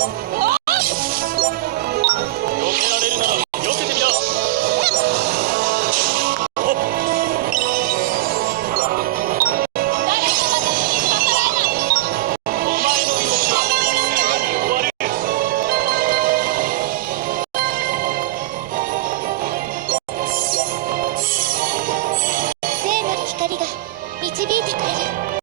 られるなら避けてみな。聖なる光が導いてくれる。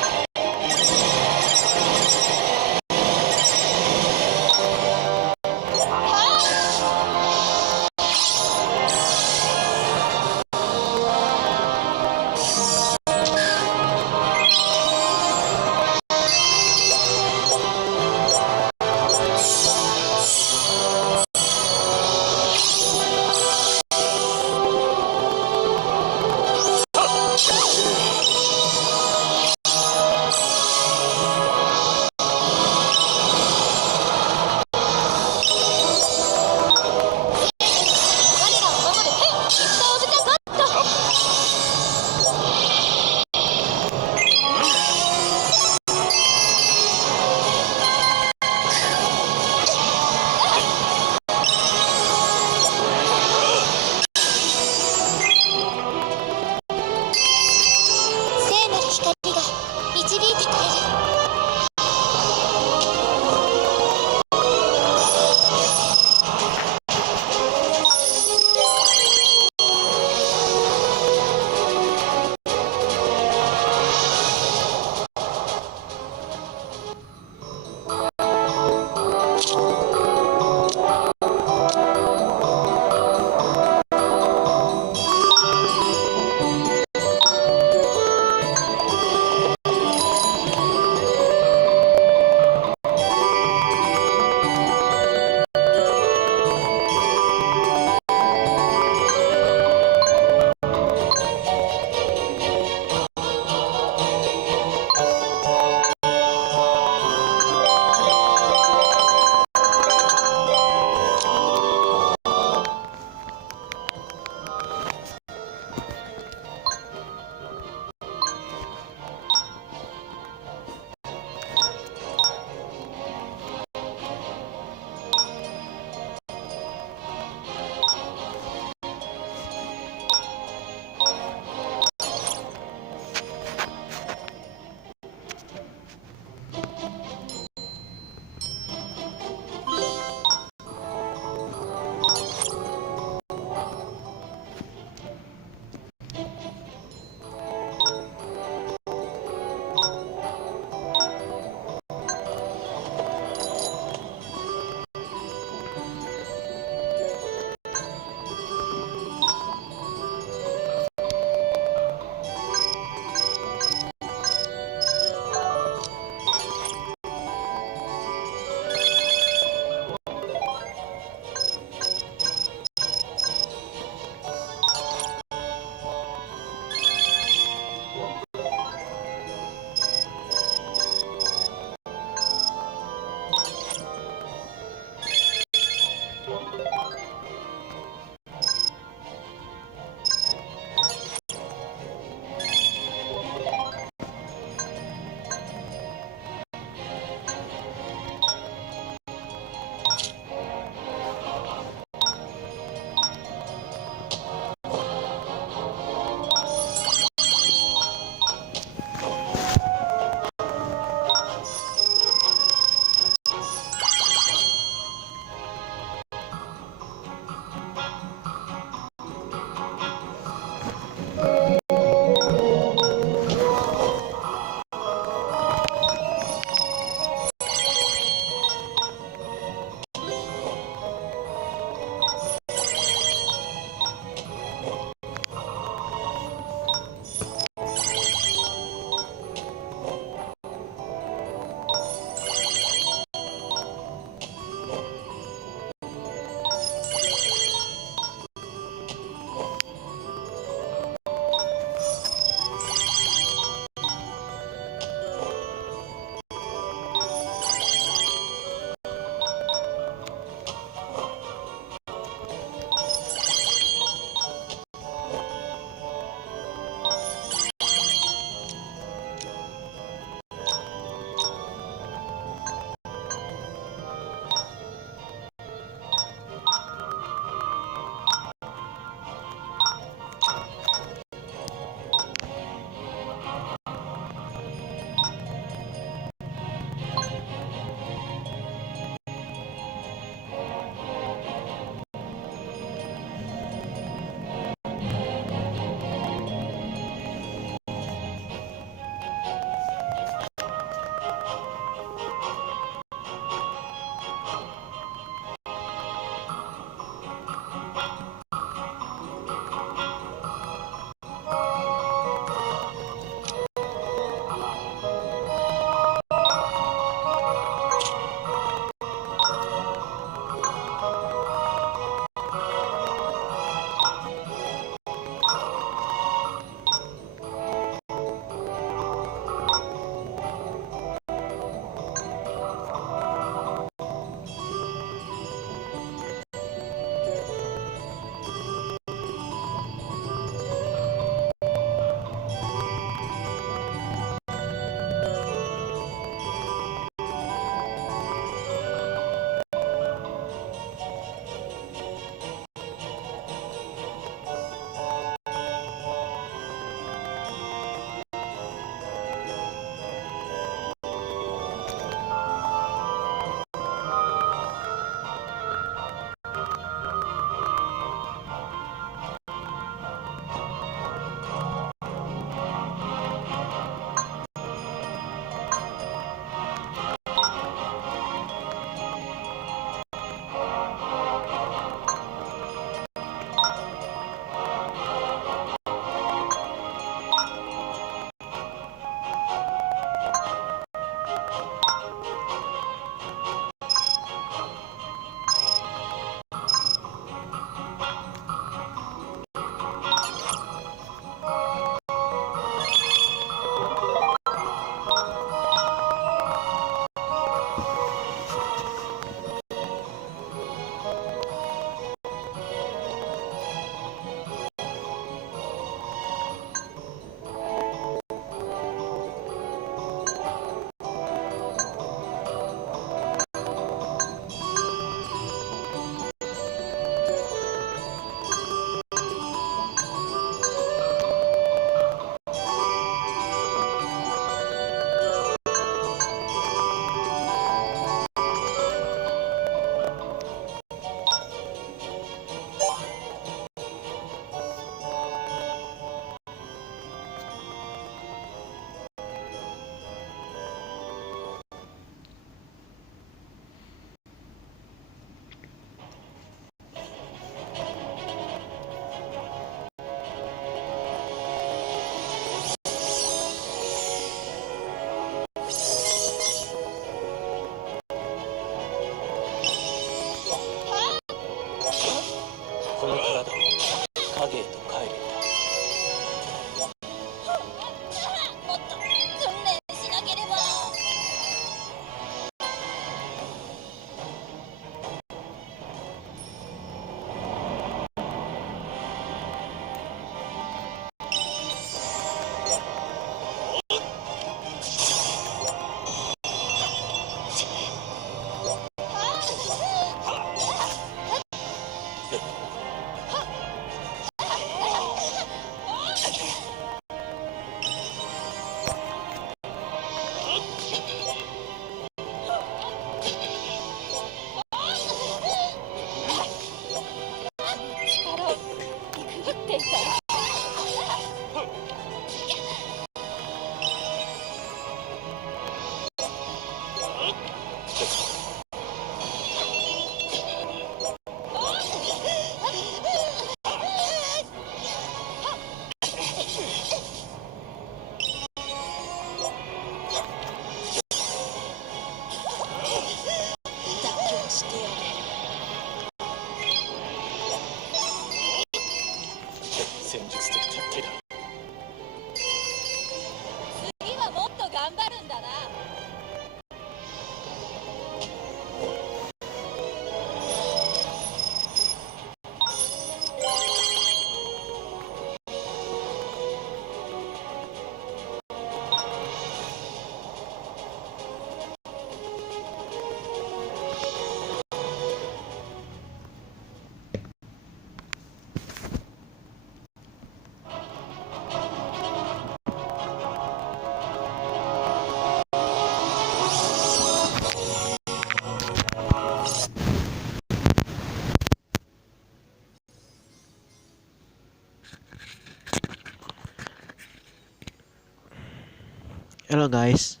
Hello guys,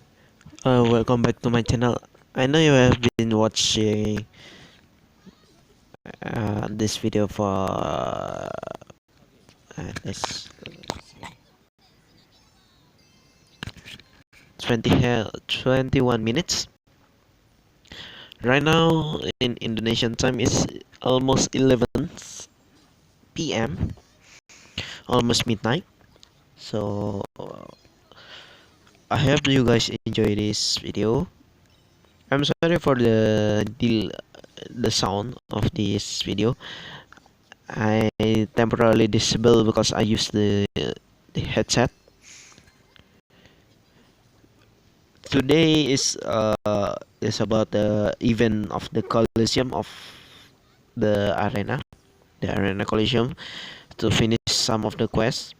welcome back to my channel. I know you have been watching this video for this 21 minutes. Right now in Indonesian time is almost 11 p.m., almost midnight. So I hope you guys enjoy this video. I'm sorry for the sound of this video. I temporarily disable because I use the headset. Today is about the event of the Coliseum of the arena Coliseum, to finish some of the quests,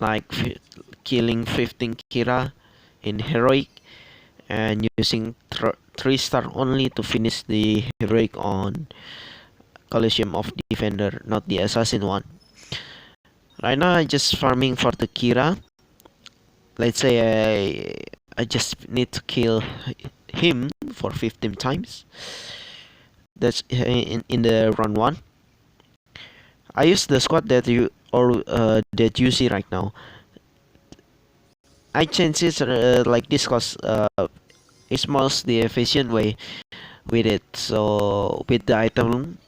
like killing 15 Kira in heroic and using 3-star only to finish the heroic on Coliseum of Defender, not the assassin one. Right now I just farming for the Kira. Let's say I just need to kill him for 15 times. That's in the run one. I use the squad that you see right now. I change it like this because it's most the efficient way with it. So with the item,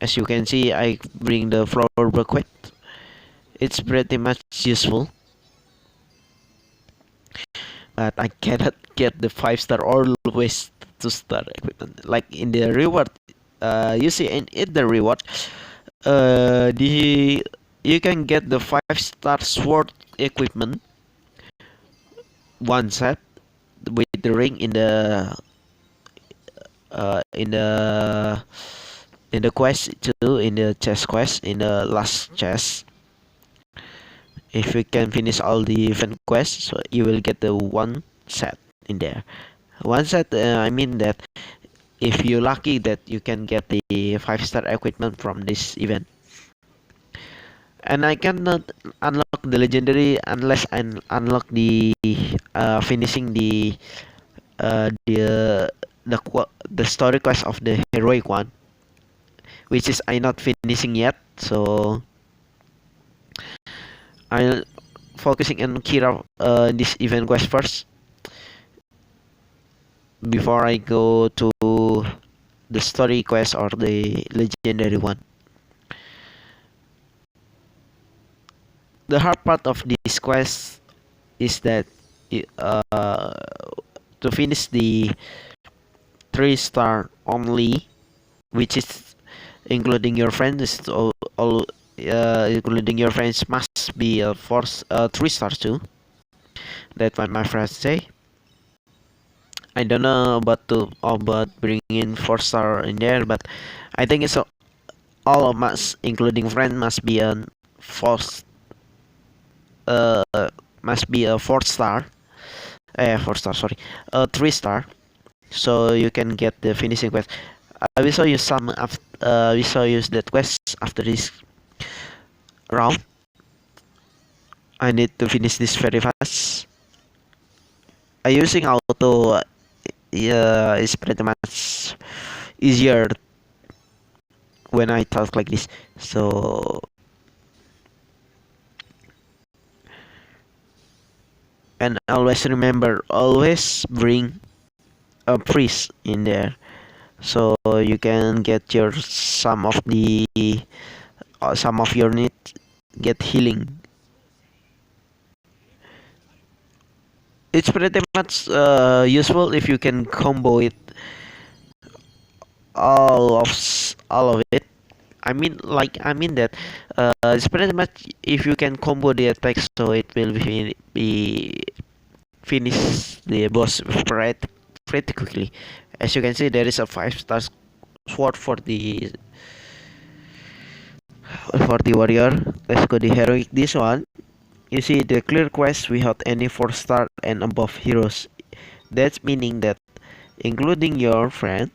as you can see, I bring the floor bucket. It's pretty much useful, but I cannot get the 5-star always to start equipment. Like in the reward, you see in the reward, the you can get the 5-star sword equipment one set with the ring uh, in the in the quest too, in the chest quest, in the last chest. If you can finish all the event quests, so you will get the one set in there. One set, I mean that if you're lucky that you can get the 5-star equipment from this event. And I cannot unlock the legendary unless I unlock the finishing uh, the the story quest of the heroic one, which is I not finishing yet. So I'll focusing on Kira this event quest first before I go to the story quest or the legendary one. The hard part of this quest is that to finish the 3-star only, which is including your friends, all including your friends must be a 3-star too. That's what my friends say. I don't know about bringing in 4-star in there, but I think it's all of us, including friend, fourth uh must be a 4-star. 4-star, sorry, 3-star. So you can get the finishing quest. I will show you we saw use that quest after this round. I need to finish this very fast. I using auto. Yeah, it's pretty much easier when I talk like this. So and always remember, always bring a priest in there, so you can get your some of your need get healing. It's pretty much useful if you can combo it all of it. I mean that it's pretty much if you can combo the attacks, so it will be finish the boss pretty quickly. As you can see, there is a 5-star sword for the warrior. Let's go the heroic. This one, you see the clear quest without any 4-star and above heroes. That's meaning that including your friend,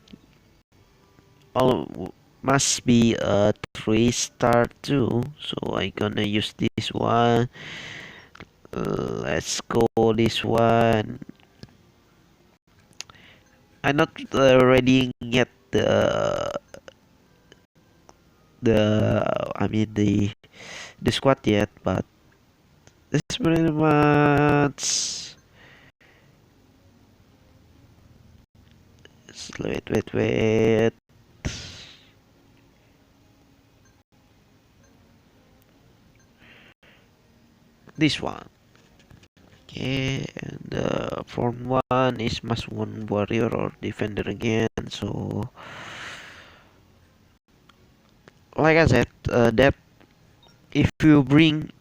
all must be a 3-star too. So I gonna use this one. Let's go this one. I not already get the squad yet, but it's pretty much. Wait. This one. Okay, and the form one is must one warrior or defender again. So, like I said, that if you bring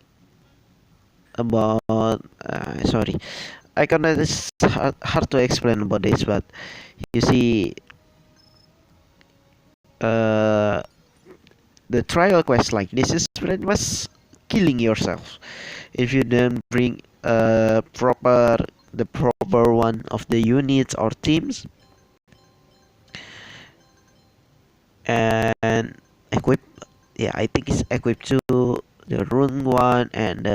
about sorry, I cannot. It's hard to explain about this, but you see, uh, the trial quest like this is pretty much killing yourself if you don't bring the proper one of the units or teams and equip. Yeah, I think it's equipped to the rune one and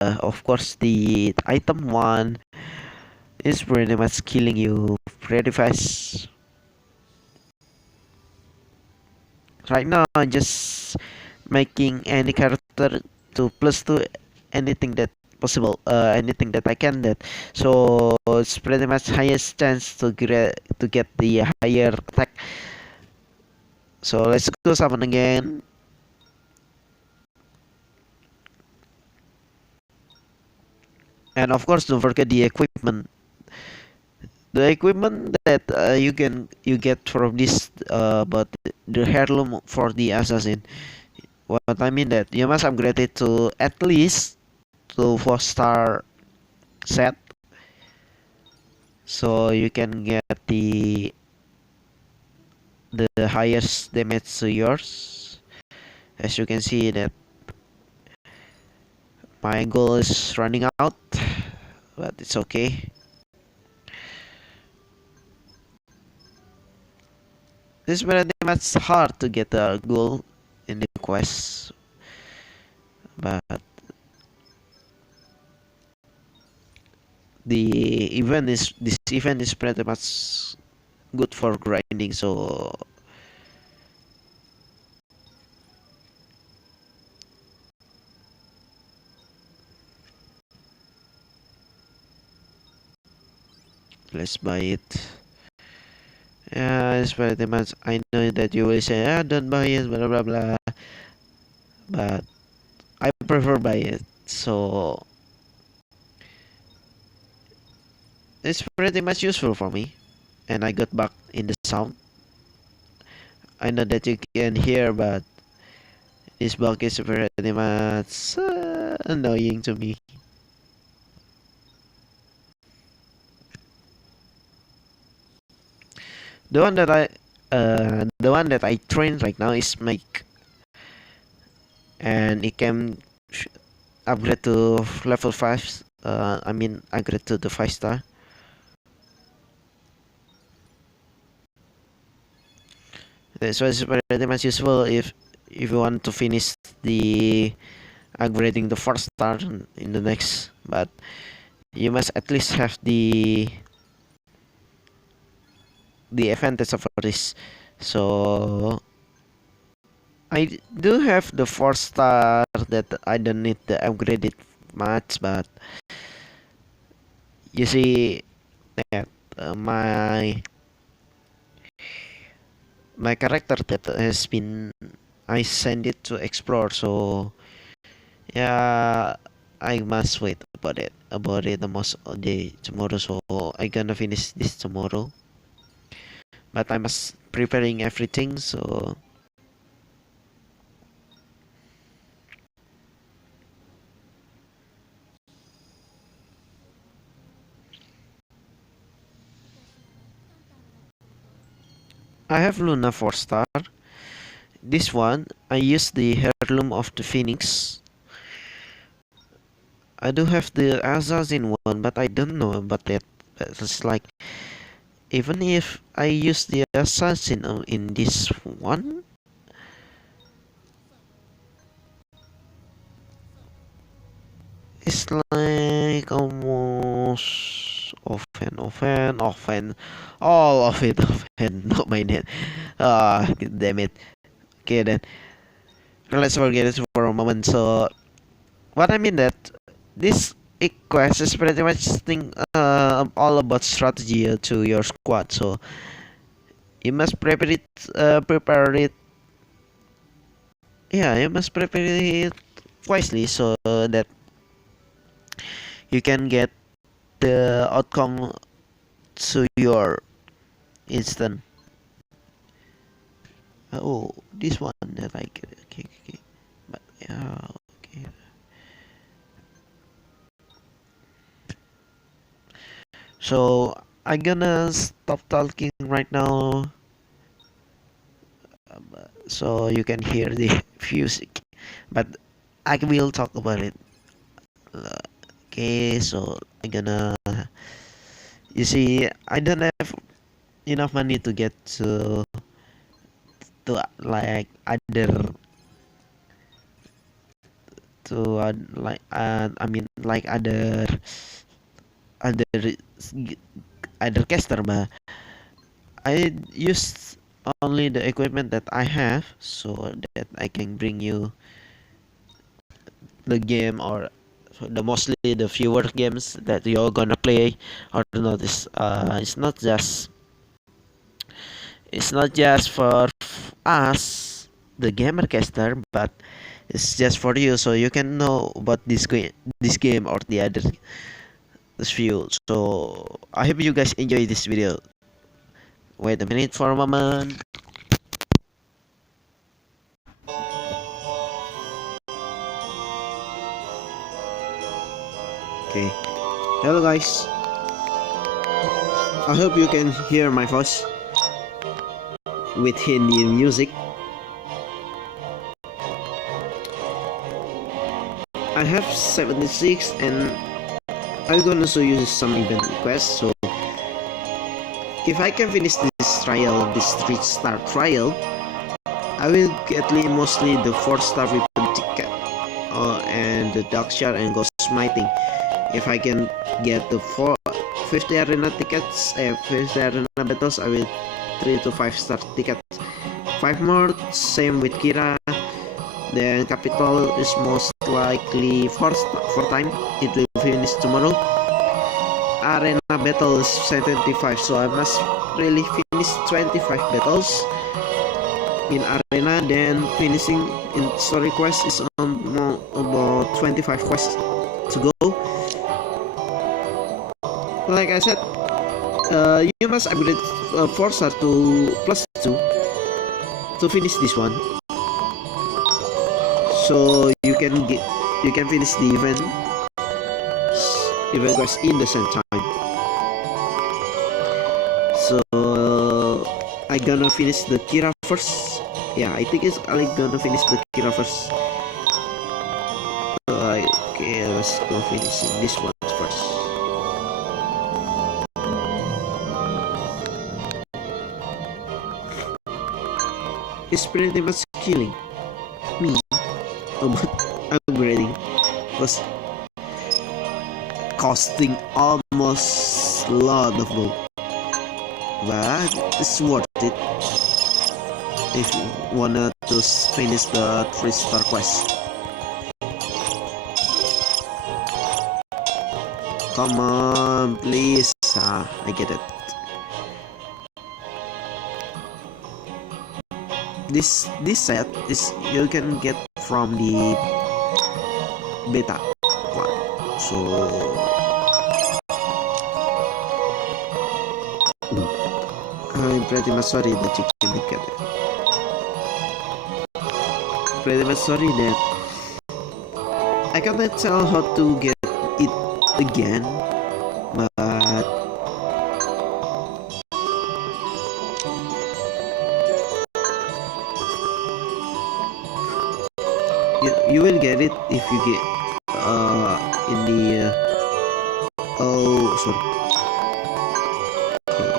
of course the item one is pretty much killing you pretty fast. Right now I'm just making any character to plus to anything that possible, anything that I can that, so it's pretty much highest chance to get the higher attack. So let's go summon again. And of course don't forget the equipment. The equipment that you get from this but the heirloom for the assassin. What I mean that you must upgrade it to at least to 4-star set, so you can get the highest damage to yours. As you can see that my goal is running out, but it's okay. This is very much hard to get a goal in the quest, but this event is pretty much good for grinding. So let's buy it. Yeah, it's pretty much. I know that you will say, ah, don't buy it, blah blah blah, but I prefer buy it. So it's pretty much useful for me, and I got back in the sound. I know that you can hear, but this bug is pretty much annoying to me. The one that I train right now is Mike, and it can upgrade to level 5. I mean upgrade to the 5-star. So it's pretty much useful if you want to finish the upgrading the 4-star in the next, but you must at least have the advantage of this. So I do have the 4-star that I don't need to upgrade it much, but you see that my character that has been I send it to explore, so yeah, I must wait about it the most of the tomorrow, so I gonna finish this tomorrow, but I must preparing everything. So I have Luna 4-star. This one I use the heirloom of the Phoenix. I do have the assassin one, but I don't know about that. It's like even if I use the assassin in this one, It's like almost often, all of it often. Not my net. Ah, damn it. Okay then, let's forget it for a moment. So, what I mean that this quest is pretty much all about strategy to your squad. So you must prepare it. Yeah, you must prepare it wisely so that you can get the outcome to your instant. Oh, this one that I get. Okay, okay. But yeah, okay. So I'm gonna stop talking right now, so you can hear the music. But I will talk about it. Uh, Okay, so I'm gonna. You see, I don't have enough money to get to like other I mean like other other caster, but I use only the equipment that I have so that I can bring you the game or the mostly the fewer games that you're gonna play or not. It's not just for us, the gamer caster, but it's just for you, so you can know about this game or the other this view. So I hope you guys enjoy this video. Wait a minute for a moment. Okay. Hello guys. I hope you can hear my voice with Hindi music. I have 76 and I'm gonna show you some event requests. So if I can finish this 3-star trial, I will get mostly the 4-star weapon ticket and the dark shard and ghost smiting. If I can get the 50 arena tickets, 50 arena battles, I will 3 to 5-star tickets. 5 more, same with Kira. Then Capital is most likely 4 time. It will finish tomorrow. Arena battle is 75, so I must really finish 25 battles in arena. Then finishing in story quest is about 25 quests to go. Like I said, you must upgrade Forza to +2 to finish this one, so you can finish the event quest in the same time. So I gonna finish the Kira first. Yeah, I think I'm gonna finish the Kira first. Okay, let's go finishing this one first. It's pretty much killing me about upgrading, was costing almost a lot of gold, but it's worth it if you wanna to finish the 3-star quest. Come on, please. I get it. This set is you can get from the beta one. So I'm pretty much sorry that you can't get it. Pretty much sorry that I cannot tell how to get it again, but you will get it if you get in the oh sorry. Okay,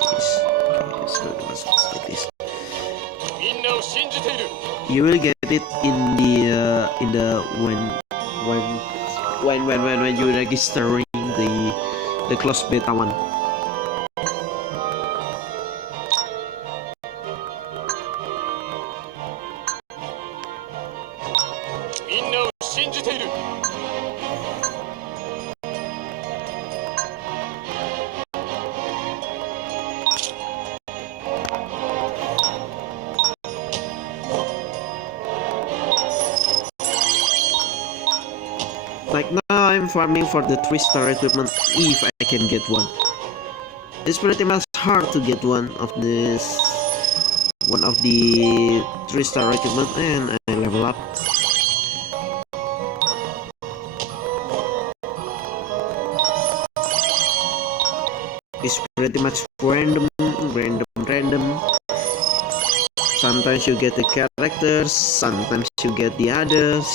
so let's like this. You will get it in the when when you registering the closed beta one. みんなを信じている。 Like now I'm farming for the 3-star equipment if I can get one. It's pretty much hard to get one of the 3-star equipment, and I level up. It's pretty much random. Sometimes you get the characters, sometimes you get the others.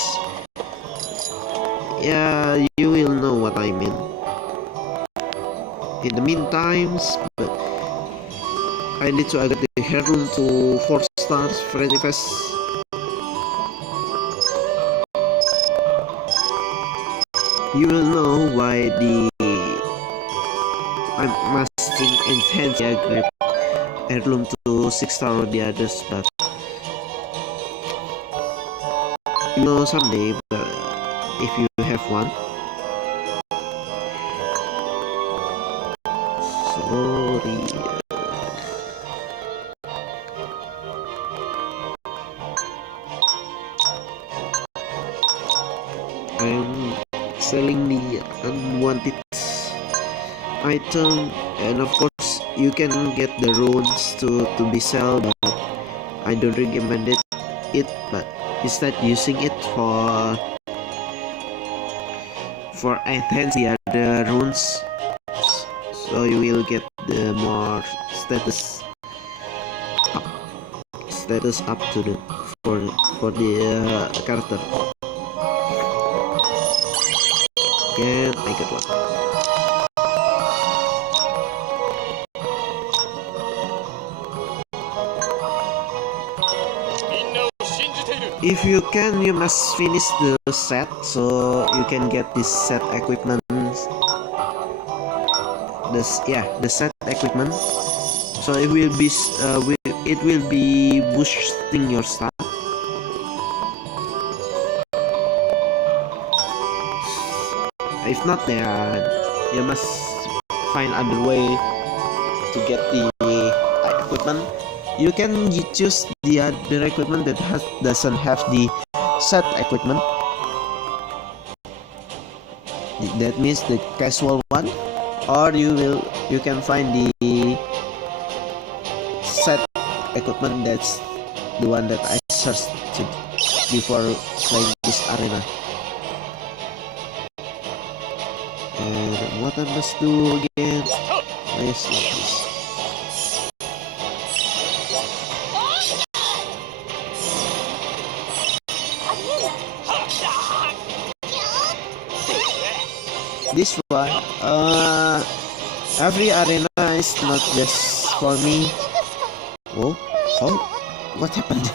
Yeah, you will know what I mean. In the meantime, but I need to get the heirloom to 4 stars pretty fast. You will know why I'm mastering enhance grip heirloom to 6 star or the others, but you know someday, but if you have one. Sorry. I'm selling the unwanted item, and of course you can get the runes to be sold, but I don't recommend it, but instead using it for enhance the other runes, so you will get the more status up to the for the character. Can I get one? If you can, you must finish the set so you can get this set equipment. The set equipment. So it will be boosting your stat. If not, then you must find other way to get the equipment. You can choose the other equipment that doesn't have the set equipment. That means the casual one, or you can find the set equipment. That's the one that I searched before playing this arena. And what I must do again is like this. This one, every arena is not just for me. Oh, what happened?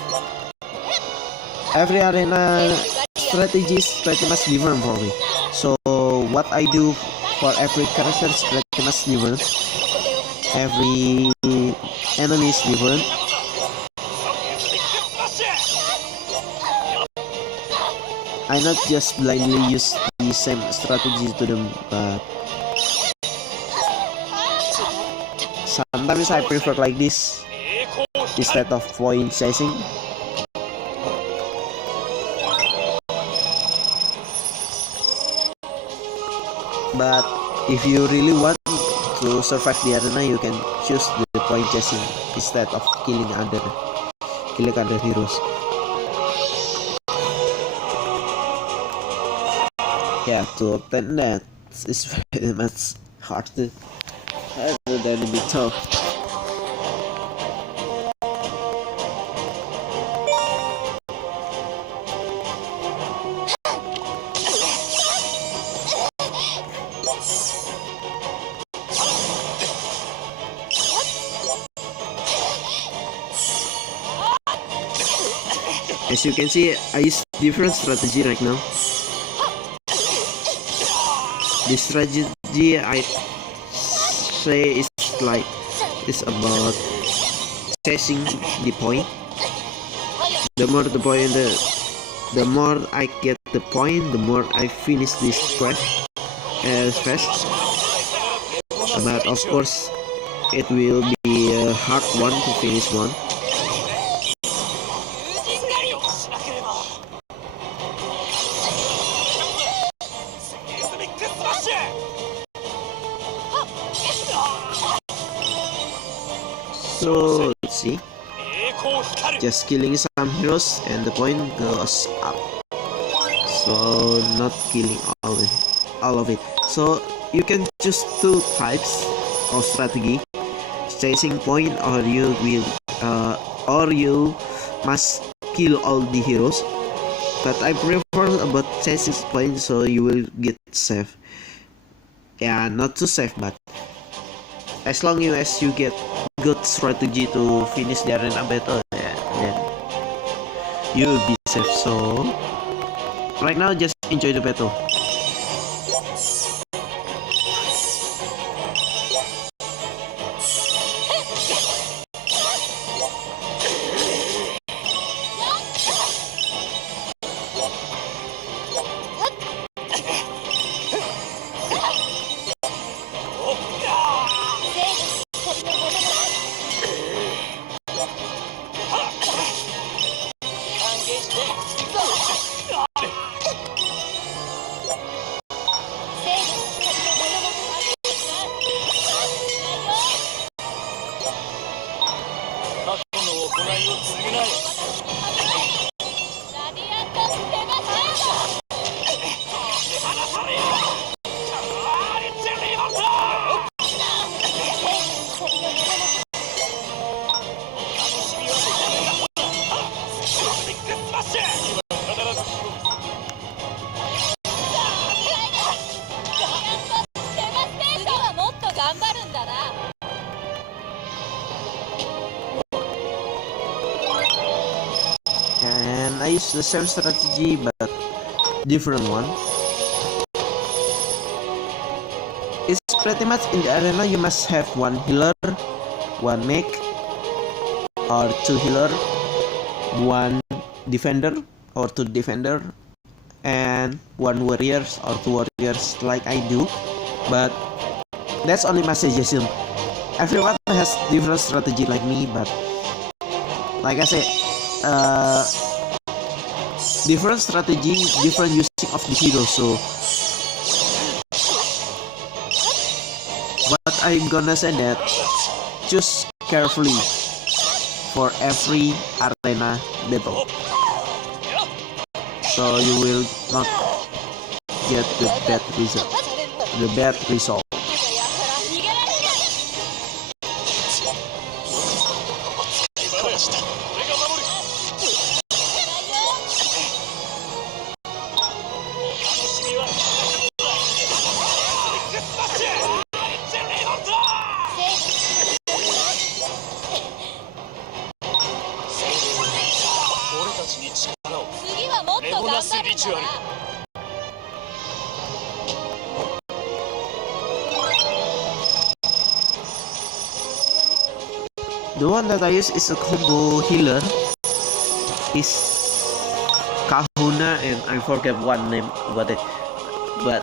Every arena strategy is pretty much different for me. So what I do for every character is pretty much different. Every enemy is different. I not just blindly use the same strategy to them, but sometimes I prefer like this instead of point chasing. But if you really want to survive the arena, you can choose the point chasing instead of killing other heroes. Yeah, to obtain that is very much harder than the top. As you can see, I use different strategy right now. The strategy I say is like is about chasing the point. The more the point, the more I get the point, the more I finish this quest as fast. But of course, it will be a hard one to finish one. So let's see. Just killing some heroes and the point goes up. So not killing all of it. So you can choose two types of strategy: chasing point, or you must kill all the heroes. But I prefer about chasing point, so you will get safe. Yeah, not too safe, but as long as you get good strategy to finish the arena battle, yeah, then you will be safe. So right now, just enjoy the battle. And I use the same strategy but different one. It's pretty much in the arena you must have one healer, one mech, or two healer, one defender or two defender, and one warriors or two warriors like I do. But that's only my suggestion. Everyone has different strategy like me, but like I said, different strategy, different using of the hero. So but I'm gonna say that choose carefully for every arena battle, so you will not get the bad result. The one that I use is a combo healer. Is Kahuna, and I forget one name about it. But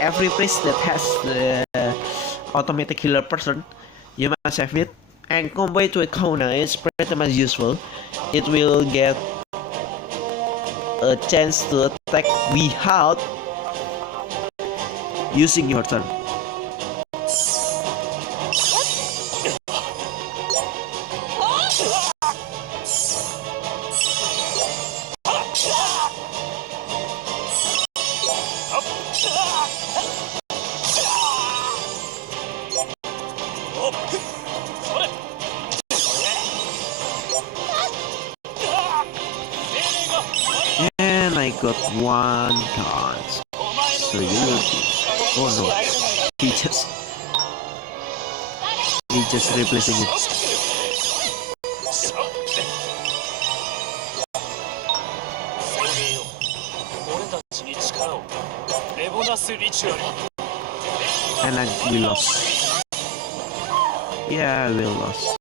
every priest that has the automatic healer person, you must have it. And combo it with Kahuna is pretty much useful. It will get a chance to attack without using your turn. And I got one chance. So you will be. Oh no, he just replacing it. And we lost. Yeah, we lost.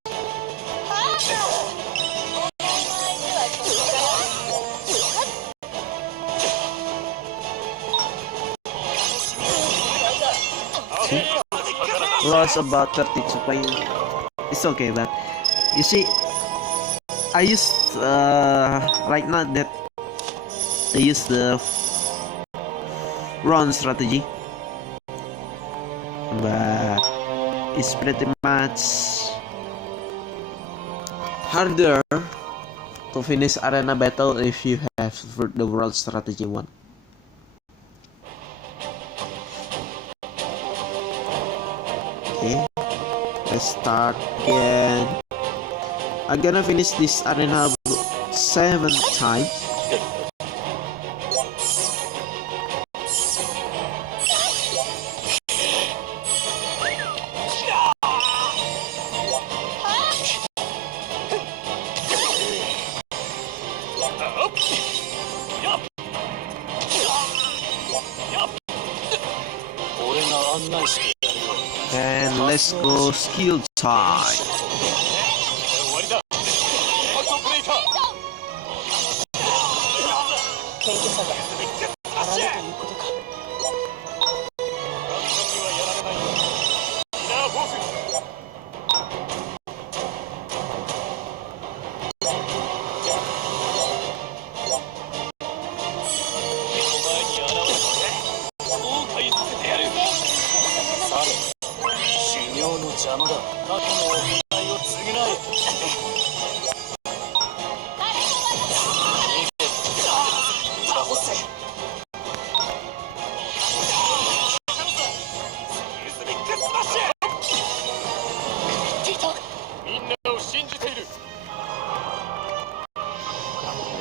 See? Lost about 32 points. It's okay, but you see, I used right now that I use the run strategy, but it's pretty much harder to finish arena battle if you have the world strategy one. Okay, let's start again. I'm gonna finish this arena 7 times. And let's go skill time.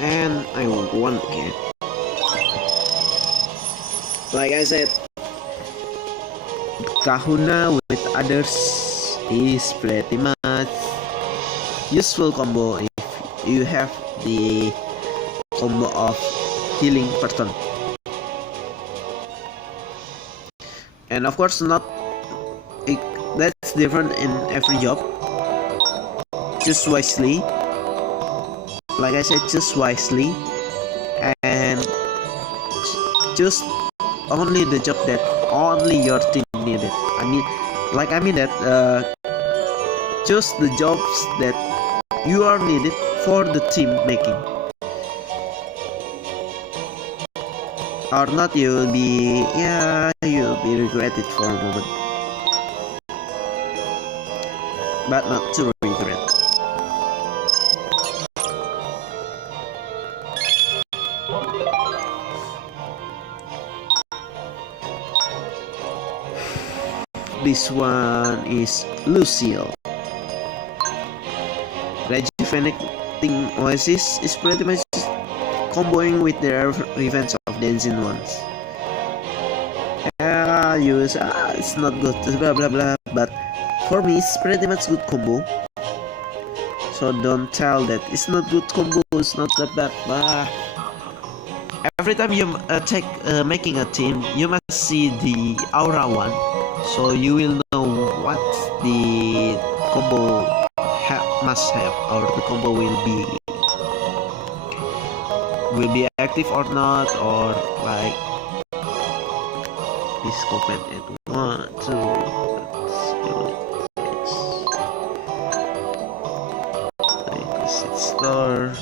And I won again. Like I said, Kahuna with others is pretty much useful combo if you have the combo of healing per turn. And of course that's different in every job. Choose wisely. Like I said, choose wisely and choose only the job that only your team needed. I mean that choose the jobs that you are needed for the team making. Or not, you'll be regretted for a moment, but not to regret. This one is Lucille. Rejuvenating Oasis is pretty much comboing with their events of dancing ones. It's not good, blah blah blah, but for me it's pretty much good combo. So don't tell that it's not good combo, it's not that bad. Every time you making a team, you must see the aura one, so you will know what the combo must have, or the combo will be active or not, or like this comment at 1, 2, 36 stars.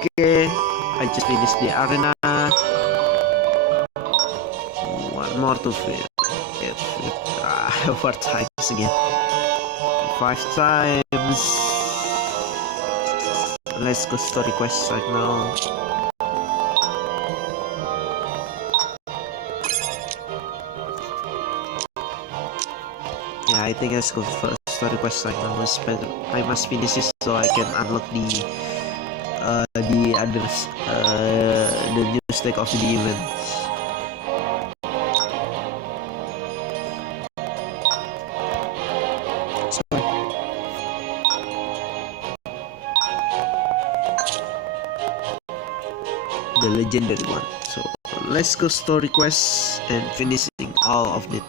Okay, I just finished the arena. One more to get 4 times again. 5 times. Let's go story quest right now. Yeah, I think let's go for story quest right now. I must finish this so I can unlock the others, the new stack of the events. the legendary one. So let's go story quest and finishing all of it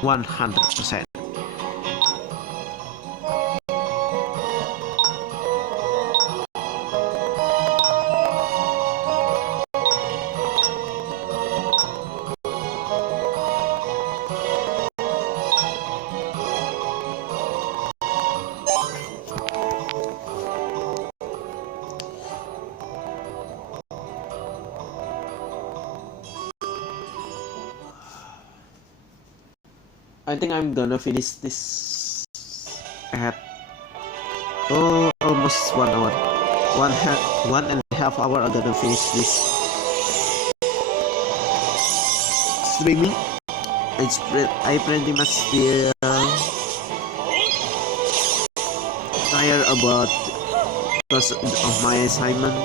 100%. I think I'm gonna finish this at almost 1 hour. 1.5 hour. I'm gonna finish this streaming. I pretty much still tired about because of my assignment.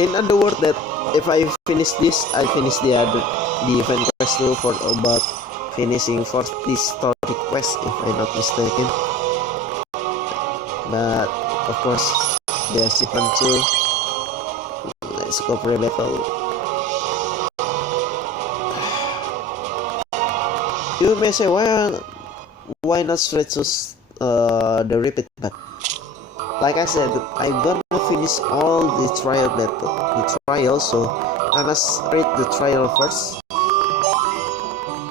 In other words, that if I finish this, I finish the event quest too for about finishing for this story quest if I'm not mistaken. But of course, the achievement too. Let's go for a battle. You may say, why not straight to the repeat? But like I said, I'm gonna finish all the trial, so I must read the trial first,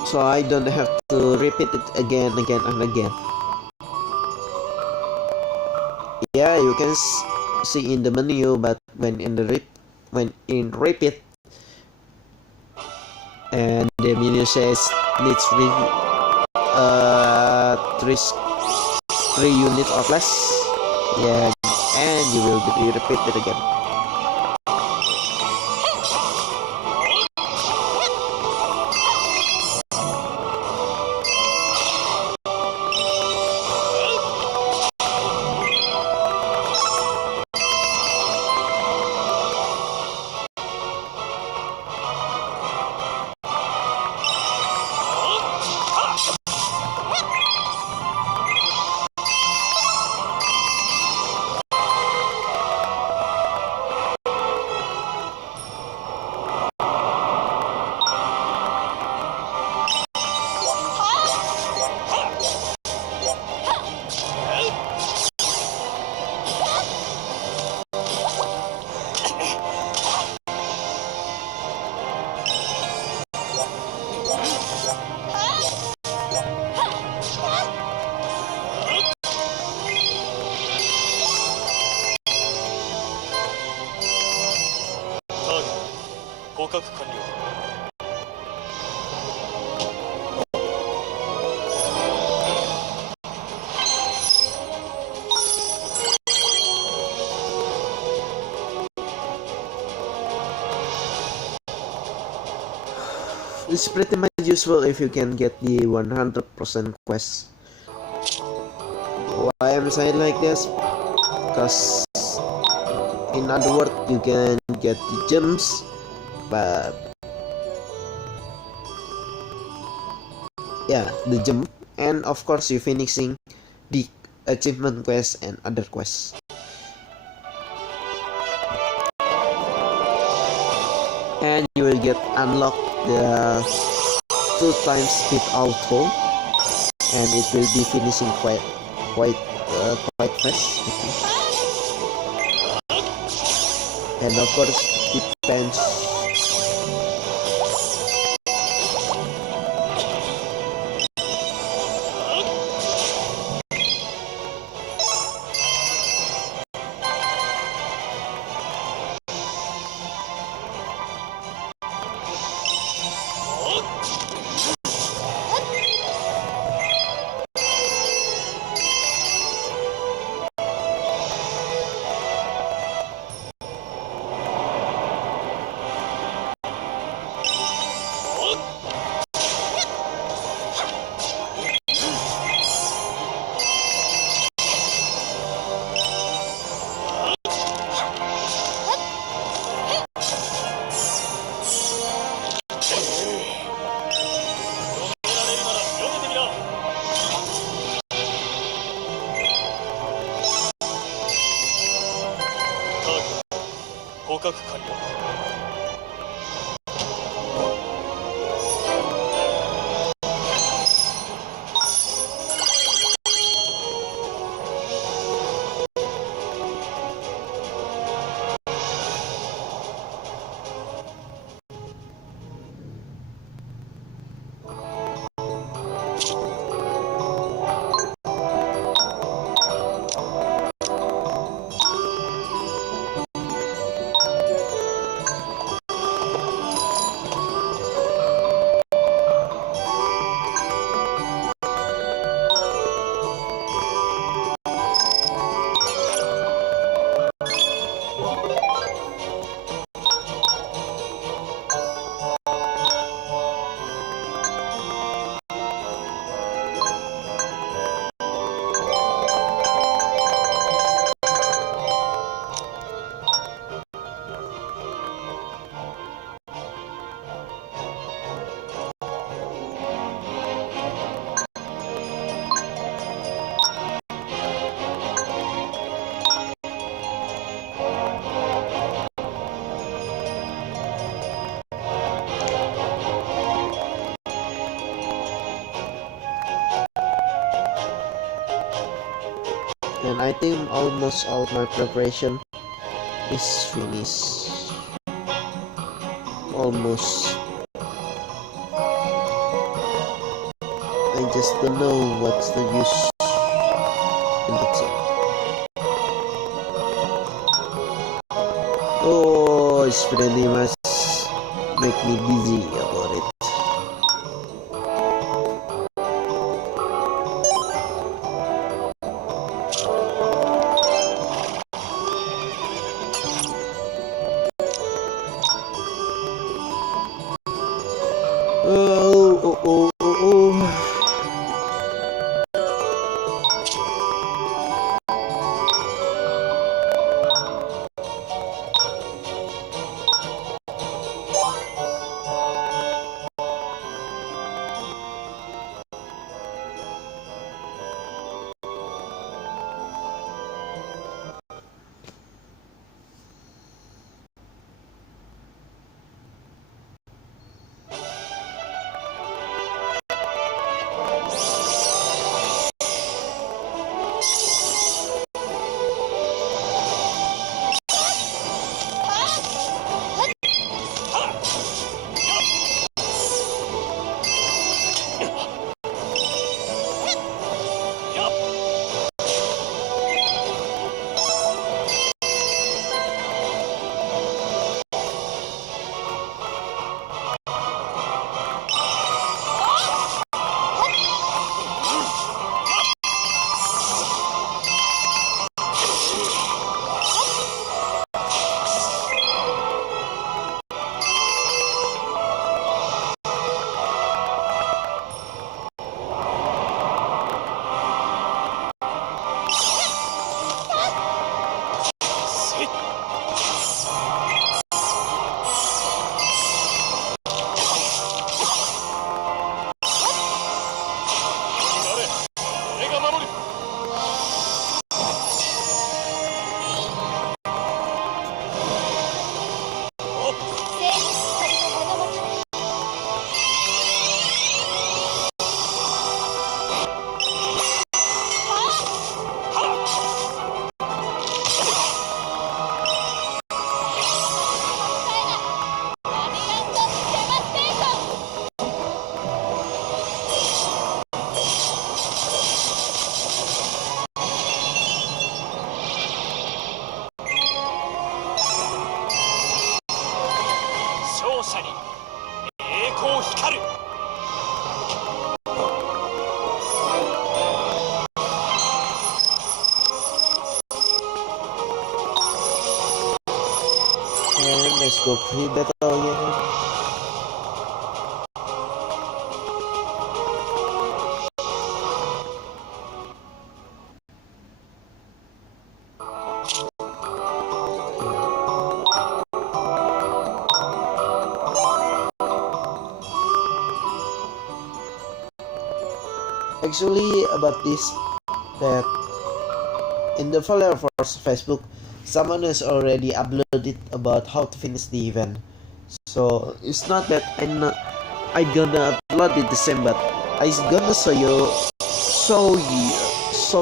so I don't have to repeat it again and again. Yeah, you can see in the menu, but when in repeat, and the menu says needs three units or less. Yeah, and you will repeat it again. It's pretty much useful if you can get the 100% quest. Why I'm saying like this? Because in other words, you can get the gems, but yeah, the gem, and of course you finishing the achievement quest and other quests. And you will get unlocked the 2 times speed auto, and it will be finishing quite fast. and of course depends. And I think almost all my preparation is finished. Almost. I just don't know what's the use, and that's it. Oh, it's pretty much make me dizzy about it. Oh, oh, oh, oh, oh. Let's go pre-battle again. Actually, about this, that in the Valiant Force Facebook, someone has already uploaded about how to finish the event. So it's not that I gonna upload it the same, but I gonna show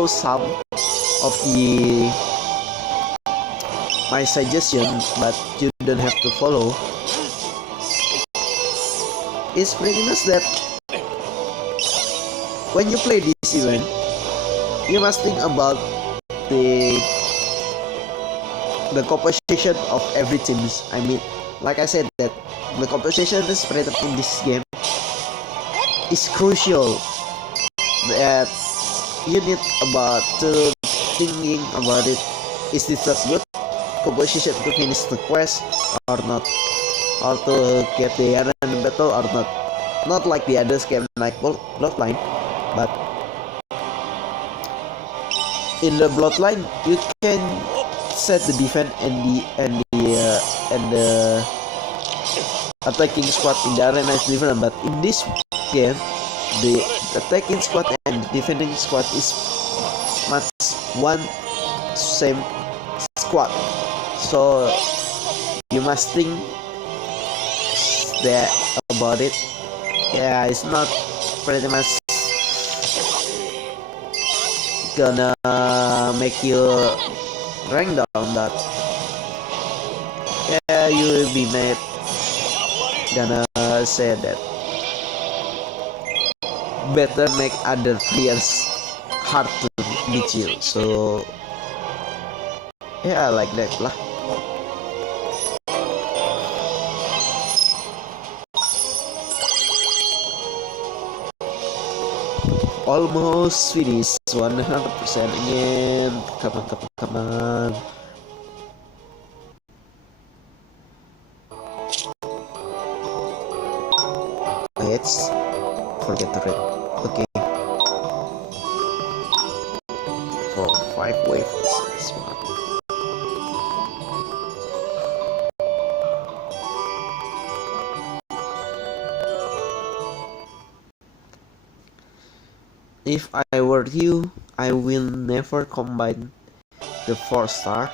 some of the my suggestion, but you don't have to follow. It's pretty much that when you play this event, you must think about the composition of every teams. I mean, like I said, that the composition is spread up in this game is crucial. That you need about to thinking about it. Is this a good composition to finish the quest or not, or to get the random battle or not? Not like the others game like Bloodline, but in the Bloodline you can set the defense and the attacking squad in the arena is different. But in this game, the attacking squad and the defending squad is much one same squad. So you must think that about it. Yeah, it's not pretty much gonna make you rank down, that yeah, you will be made gonna say that better make other players hard to beat you. So yeah, like that lah. Almost finished 100% again. Come on. Let's forget to read. Okay. For 5 waves this one. If I were you, I will never combine the 4-star,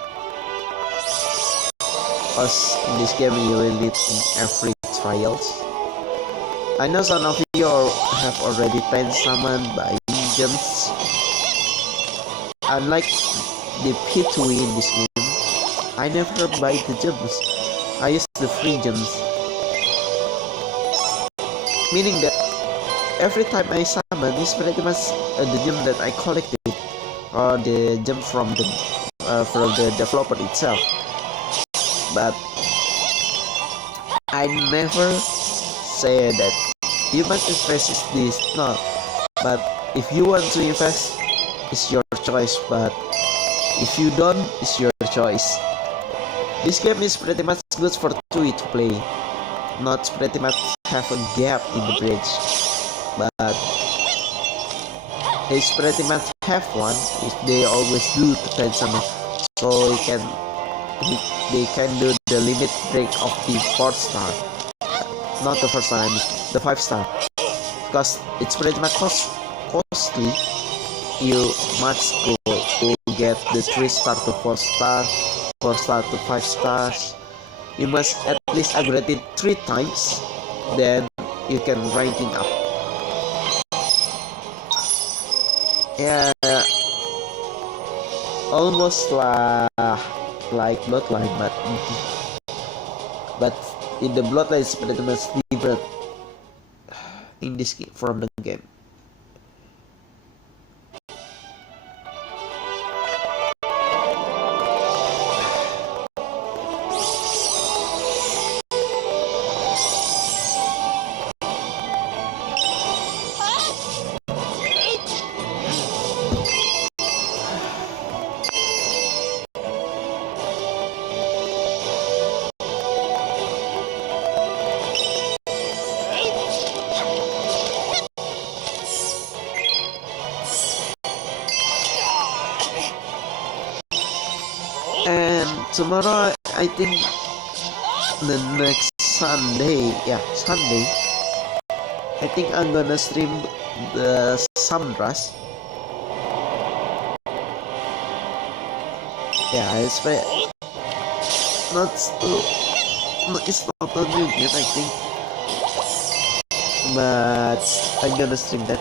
as in this game you will need in every trials. I know some of you have already 10 summoned by gems. Unlike the P2 in this game, I never buy the gems. I use the free gems, meaning that every time I summon is pretty much the gem that I collected, or the gem from the developer itself. But I never say that you must invest in this. No, but if you want to invest, it's your choice. But if you don't, it's your choice. This game is pretty much good for 2 to play, not pretty much have a gap in the bridge. But it's pretty much have one if they always do the 10 summon, so they can do the limit break of the 4-star, not the 1st time, the 5-star, because it's pretty much costly. You must go get the 3-star to 4-star, 4-star to 5 stars. You must at least upgrade it 3 times, then you can ranking up. Yeah, almost like Bloodline, but in the Bloodline is pretty much different in this game from the game. And tomorrow, I think the next Sunday, I think I'm gonna stream the Samras. Yeah, it's not it's not a new game, I think, but I'm gonna stream that.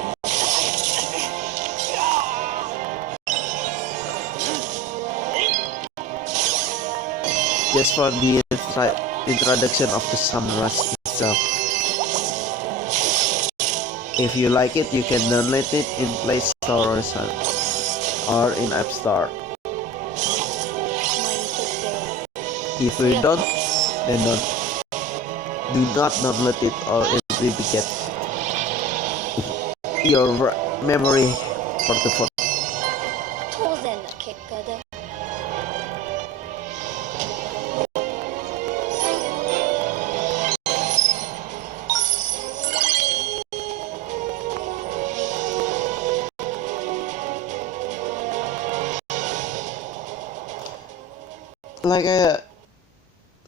Just for the introduction of the Samras itself. If you like it, you can download it in Play Store or in App Store. If you don't, then do not download it, or it will get your memory for the phone.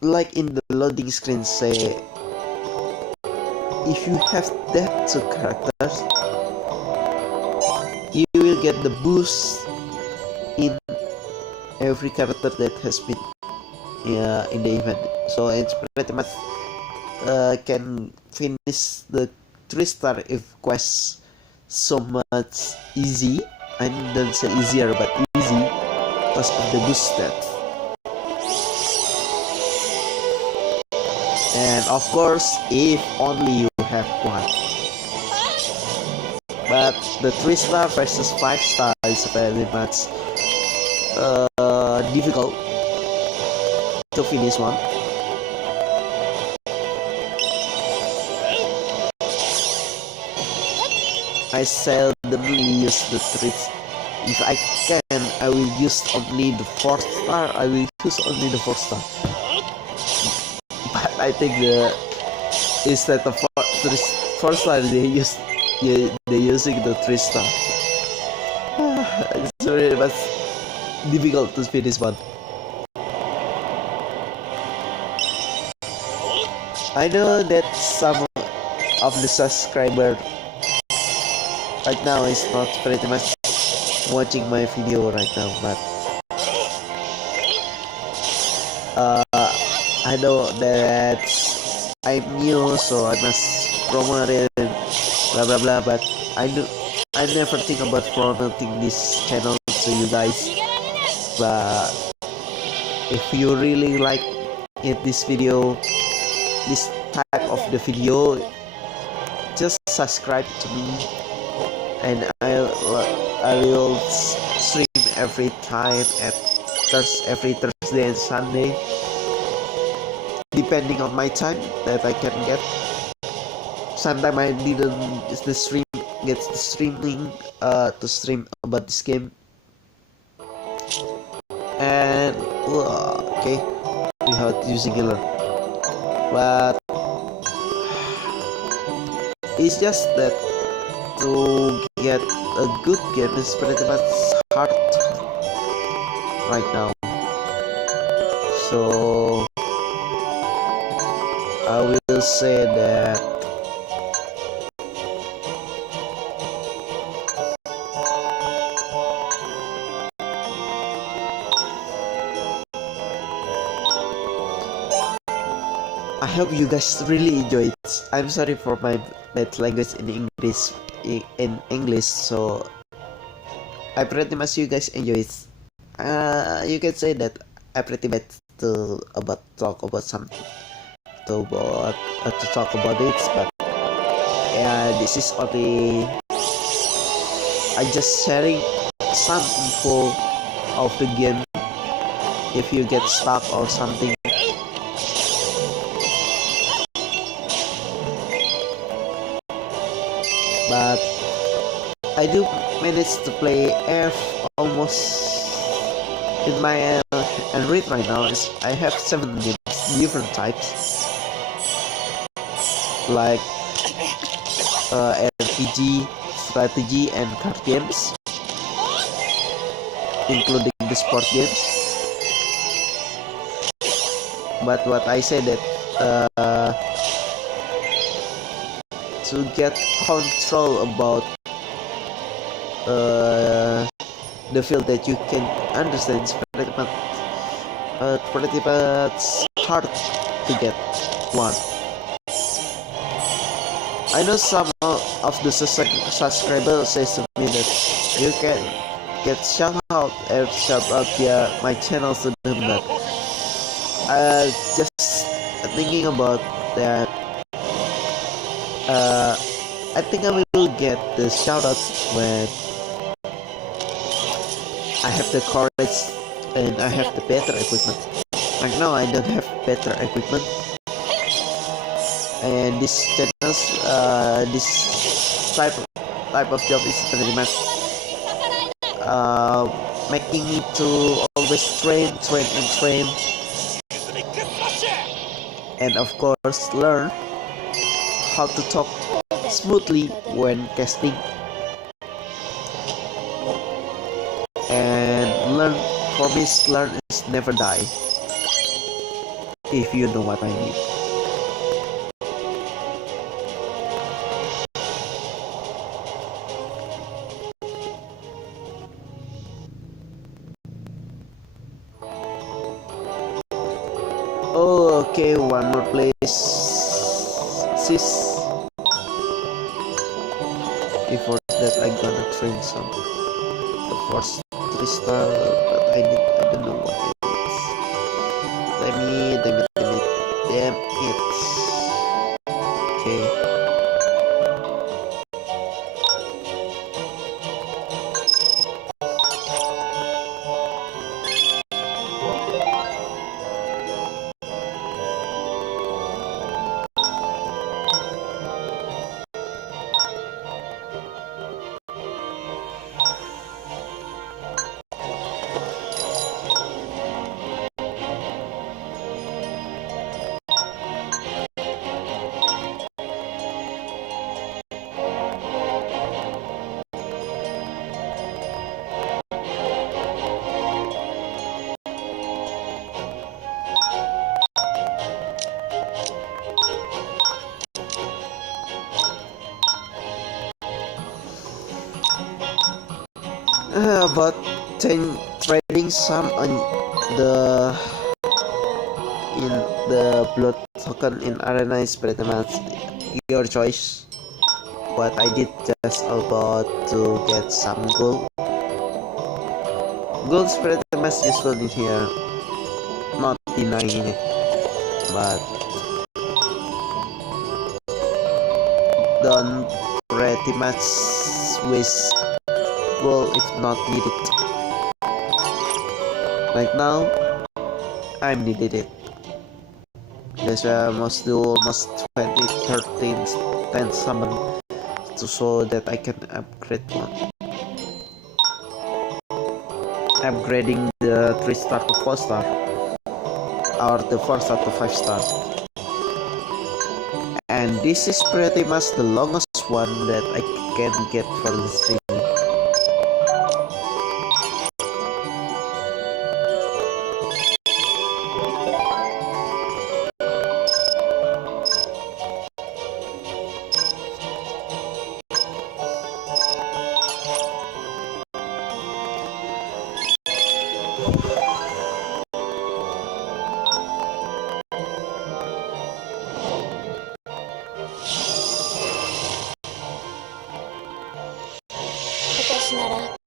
Like in the loading screen say, if you have that two characters, you will get the boost in every character that has been in the event. So it's pretty much can finish the 3-star if quests so much easy. I don't say easier, but easy because of the boost stats. And of course, if only you have one. But the 3-star versus 5-star is very much difficult to finish one. I seldomly use the 3. If I can, I will use only the 4-star. I will use only the 4-star. But I think instead of 4-star, they're using the 3-star. It's very much difficult to finish one. I know that some of the subscribers right now is not pretty much watching my video right now, but I know that I'm new, so I must promote it and blah blah blah, but I never think about promoting this channel to you guys. But if you really like this type of the video, just subscribe to me, and I will stream every time at every Thursday and Sunday, depending on my time that I can get. Sometimes I didn't get the streaming to stream about this game, and okay, we have using healer, but it's just that to get a good game is pretty much hard right now. So I will say that I hope you guys really enjoy it. I'm sorry for my bad language in English, so I pretty much you guys enjoy it. You can say that I pretty bad to talk about something, to talk about it, but yeah, this is only I just sharing some info of the game. If you get stuck or something, but I do manage to play almost in my Android right now. I have 7 games, different types, like RPG, strategy, and card games, including the sport games. But what I said that to get control about the field that you can understand is pretty much hard to get one. I know some of the subscribers says to me that you can get shout out via my channel to them, but just thinking about that, I think I will get the shout out when I have the courage and I have the better equipment. Right now I don't have better equipment, and this channels this type of job is pretty much making me to always train, and of course learn how to talk smoothly when casting, and learn is never die, if you know what I mean. Oh, okay, one more place, sis. Before that, I'm gonna train some the first 3-star, but I don't know what it is. Damn it. Okay. About trading some on the in the blood token in arena is pretty much your choice. But I did just about to get some gold. Gold is pretty much useful in here, not denying it, but don't pretty much waste gold if not needed. Right now, I'm needed it. That's why I must do almost 20, 13, 10 summon to so that I can upgrade one. Upgrading the 3-star to 4-star, or the 4-star to 5-star. And this is pretty much the longest one that I can get for the stream.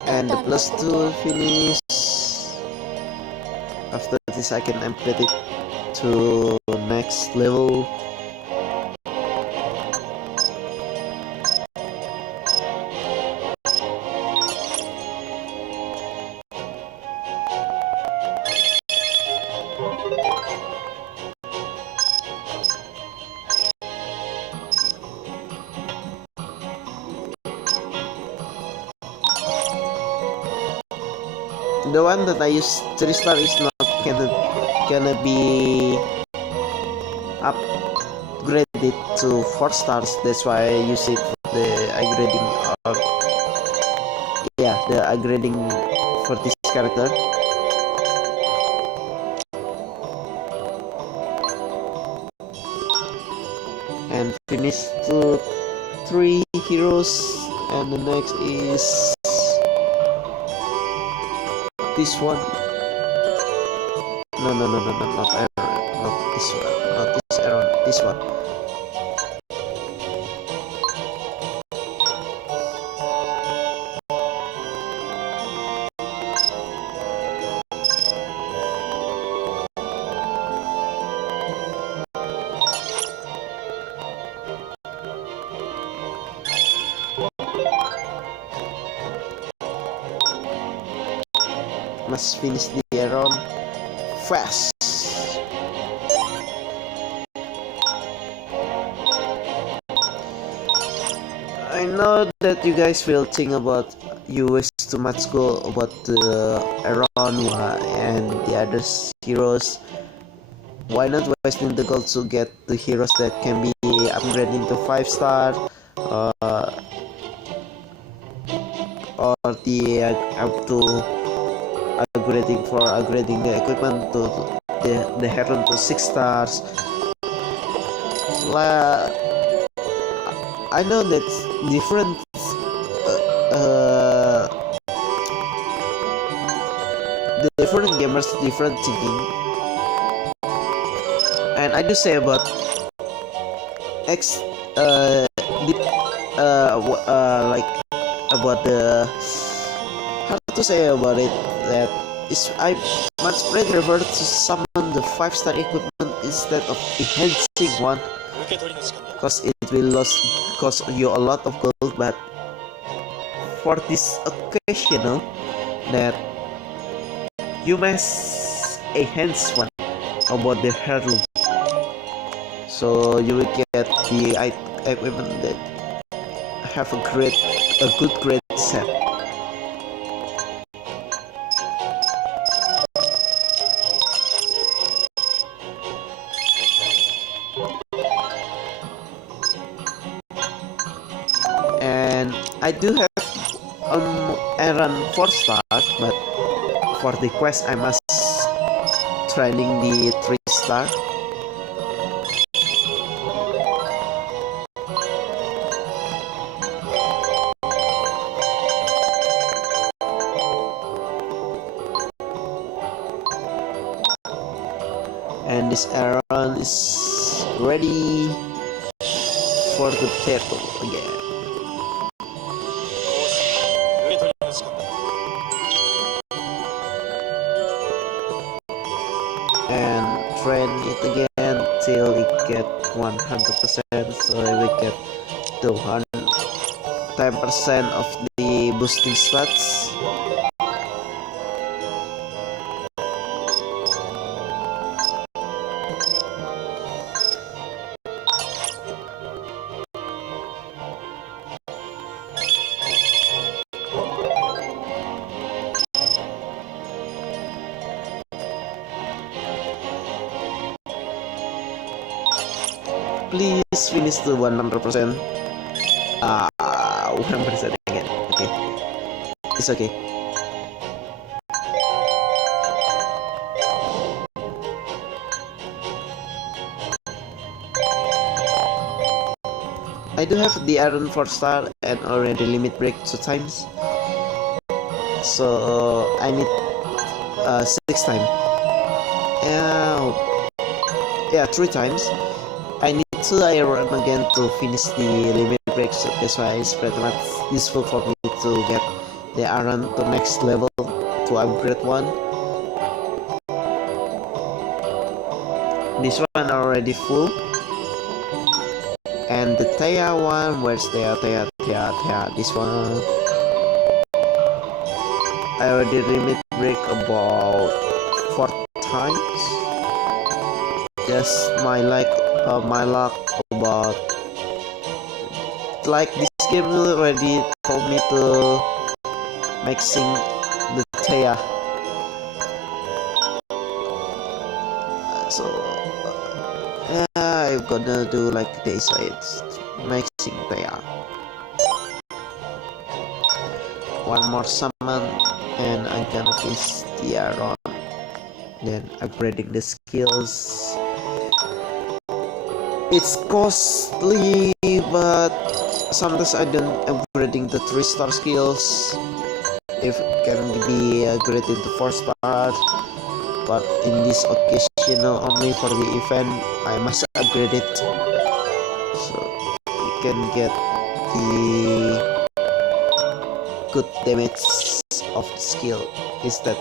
And the +2 will finish. After this I can upgrade it to next level. The one that I use 3-star is not gonna be upgraded to 4 stars. That's why I use it for the upgrading. Yeah, the upgrading for this character. and finish to 3 heroes, and the next is this one. No, not Aaron, not this one, not this Aaron, this one. Must finish the Aaron fast. I know that you guys will think about you waste too much gold about the Aaron and the other heroes. Why not wasting the gold to get the heroes that can be upgraded to 5-star, or the up to upgrading the equipment to the Heron to 6 stars. I know that's different. The different gamers different thinking, and I do say about X like about the how to say about it, that is I much prefer to summon the 5-star equipment instead of enhancing one, because it will cost you a lot of gold. But for this occasional, that you must enhance one about the heirloom, so you will get the equipment that have a good grade set. And I do have Aaron 4-star, but for the quest I must training the 3-star. And this Aaron is ready for the battle again. And train it again till it get 100%, so we get the 10% of the boosting stats. Please finish the 100%. 1% again. Okay, it's okay. I do have the Iron 4-star and already limit break 2 times, so I need 6 times. Yeah, 3 times. I need 2 iron again to finish the limit break, so that's why it's pretty much useful for me to get the iron to next level to upgrade one. This one already full, and the Thea one, where's Thea? This one I already limit break about 4 times. Just my luck about, like, this game already told me to maxing the Thea, so I'm gonna do like this, right? Maxing Thea, one more summon, and I'm gonna finish the Aaron, then upgrading the skills. It's costly, but sometimes I don't upgrading the 3-star skills. If can be upgraded to 4-star, but in this occasional only for the event, I must upgrade it. So you can get the good damage of skill instead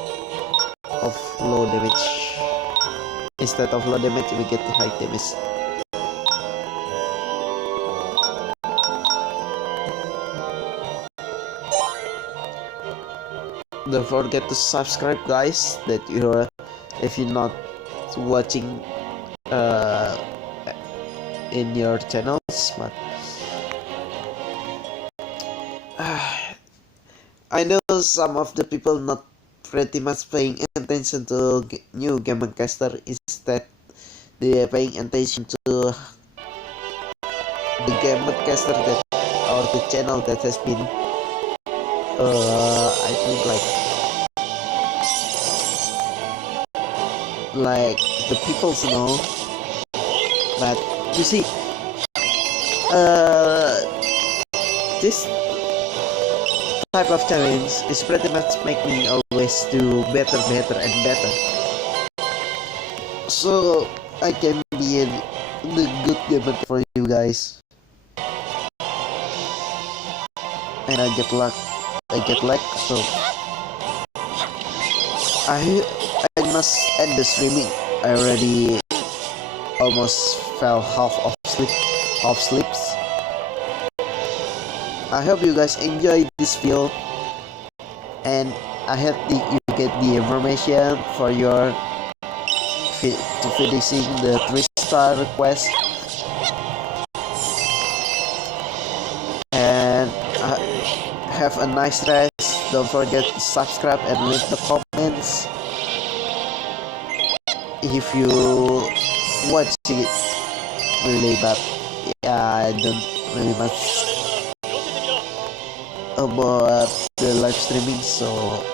of low damage. Instead of low damage, we get the high damage. Don't forget to subscribe, guys. That you're if you're not watching in your channels, but I know some of the people not pretty much paying attention to new Gamercaster. Instead, they are paying attention to the Gamercaster that or the channel that has been I think like the people know. But you see, this type of challenge is pretty much make me always do better and better, so I can be the good gamer for you guys. And I get luck, so I must end the streaming. I already almost fell half sleeps. I hope you guys enjoy this video, and I hope that you get the information for your to finishing the 3-star request. And have a nice rest. Don't forget to subscribe and leave the comments if you watch it really, but yeah, I don't really much about the live streaming, so